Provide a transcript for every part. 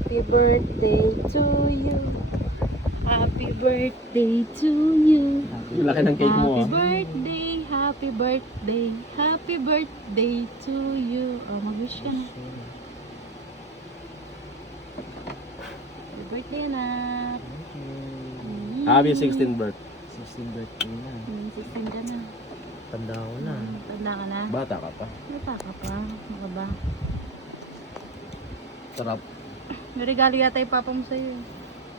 Happy birthday to you. Happy birthday to you. Yung laki ng cake mo, Happy birthday, happy birthday, happy birthday to you. Oh, mag-wish ka na. Happy birthday, anak. Happy 16th birthday. 16 birthday na. 16 ka na. Tanda ko na. Tanda ka na. Bata ka pa. Bata ka pa. Ano ka ba? Sarap. May regalo yata yung papa mo sa'yo.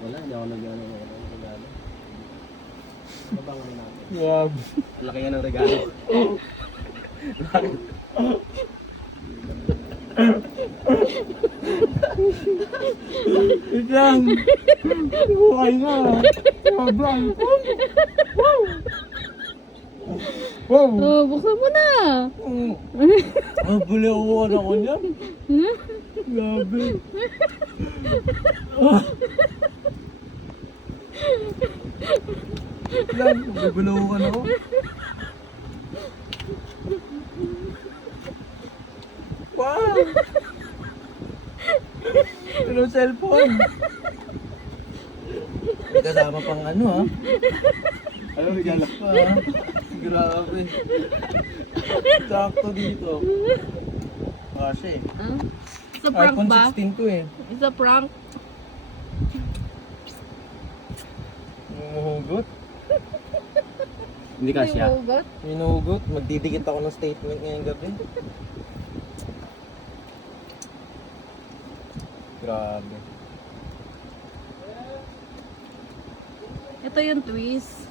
Wala, hindi ako nag-ano ng regalo. Ano bang ano natin? Wag. Laki nga ng regalo. Wait lang. Buhay na. Sobrang. Wow. Oh, buksan mo na. Buli ako na ko niyan. Grabe. Lang, bibulaw ka na ako. Wow! Ano cellphone? May kasama pang ano ha? Ano regalo pa ha? Grabe. Sakto dito. Kasi Huh? Isa prank iPhone ba? 16 to eh. Isa prank? Humuhugot. Hindi ka siya. Hugot? Hinuhugot. Magdidikit ako ng statement ngayong gabi. Grabe. Ito yung twist.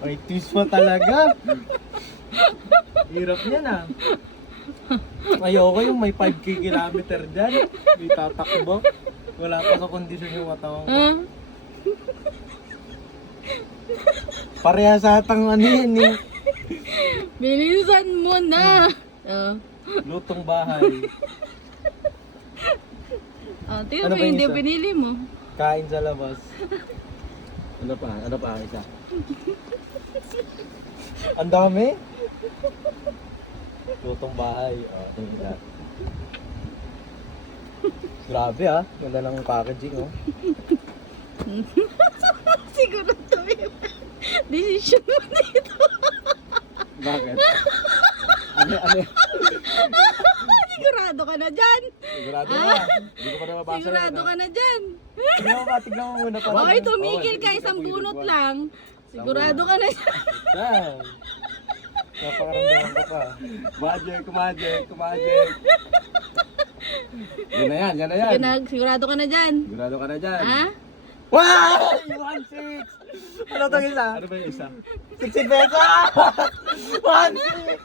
May twist pa talaga. Hirap niyan ah. Ayoko yung may 5k kilometer dyan. May tatakbo. Wala pa sa kondisyon yung matawang ko. Huh? Parehas atang ano yun eh. Bilisan mo na. Oh. Lutong bahay. Oh, tingnan Ano mo ba yung hindi isa? pinili mo. Kain sa labas. Ano pa? Ano pa? Isa. Ang dami. Lutong bahay. Oh, ito yung isa. Grabe ah. Ganda ng packaging oh. Siguro ito yung decision mo dito. Bakit? Ano? Sigurado ka na dyan. Sigurado ka. Hindi ko pa nababasa yan. Sigurado ka na dyan. Tignan mo muna pa. Okay, tumigil ka. Isang bunot lang. Sigurado ka na dyan. Yan. Napakaramdaman ko pa. Magic. Yan na yan. Sige na, sigurado ka na dyan. Sigurado ka na dyan. Ha? Wow! 1.6! Ano itong isa? Ano ba yung isa? 60 pesos! 1.6!